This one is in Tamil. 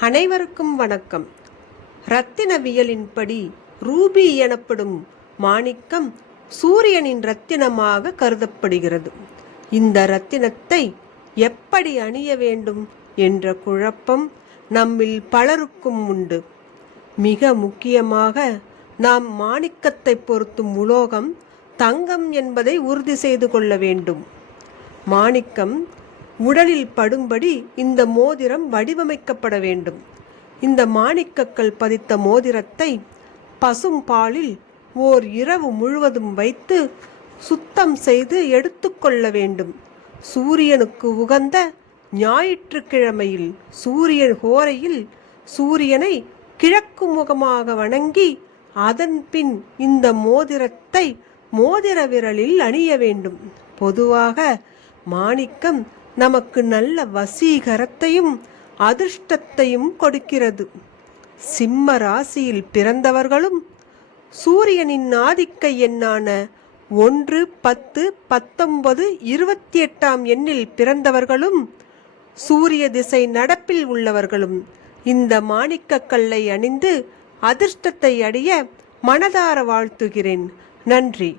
அனைவருக்கும் வணக்கம். இரத்தினவியலின்படி ரூபி எனப்படும் மாணிக்கம் சூரியனின் இரத்தினமாக கருதப்படுகிறது. இந்த இரத்தினத்தை எப்படி அணிய வேண்டும் என்ற குழப்பம் நம்மில் பலருக்கும் உண்டு. மிக முக்கியமாக நாம் மாணிக்கத்தை பொருத்தும் உலோகம் தங்கம் என்பதை உறுதி செய்து கொள்ள வேண்டும். மாணிக்கம் உடலில் படும்படி இந்த மோதிரம் வடிவமைக்கப்பட வேண்டும். இந்த மாணிக்கக்கல் பதித்த மோதிரத்தை பசும் பாலில் ஓர் இரவு முழுவதும் வைத்து சுத்தம் செய்து எடுத்துக்கொள்ள வேண்டும். சூரியனுக்கு உகந்த ஞாயிற்றுக்கிழமையில் சூரியன் ஹோரையில் சூரியனை கிழக்கு முகமாக வணங்கி அதன் பின் இந்த மோதிரத்தை மோதிர விரலில் அணிய வேண்டும். பொதுவாக மாணிக்கம் நமக்கு நல்ல வசீகரத்தையும் அதிர்ஷ்டத்தையும் கொடுக்கிறது. சிம்ம ராசியில் பிறந்தவர்களும் சூரியனின் ஆதிக்க எண்ணான ஒன்று பத்து பத்தொன்பது இருபத்தி எட்டாம் எண்ணில் பிறந்தவர்களும் சூரிய திசை நடப்பில் உள்ளவர்களும் இந்த மாணிக்கக்கல்லை அணிந்து அதிர்ஷ்டத்தை அடைய மனதார வாழ்த்துகிறேன். நன்றி.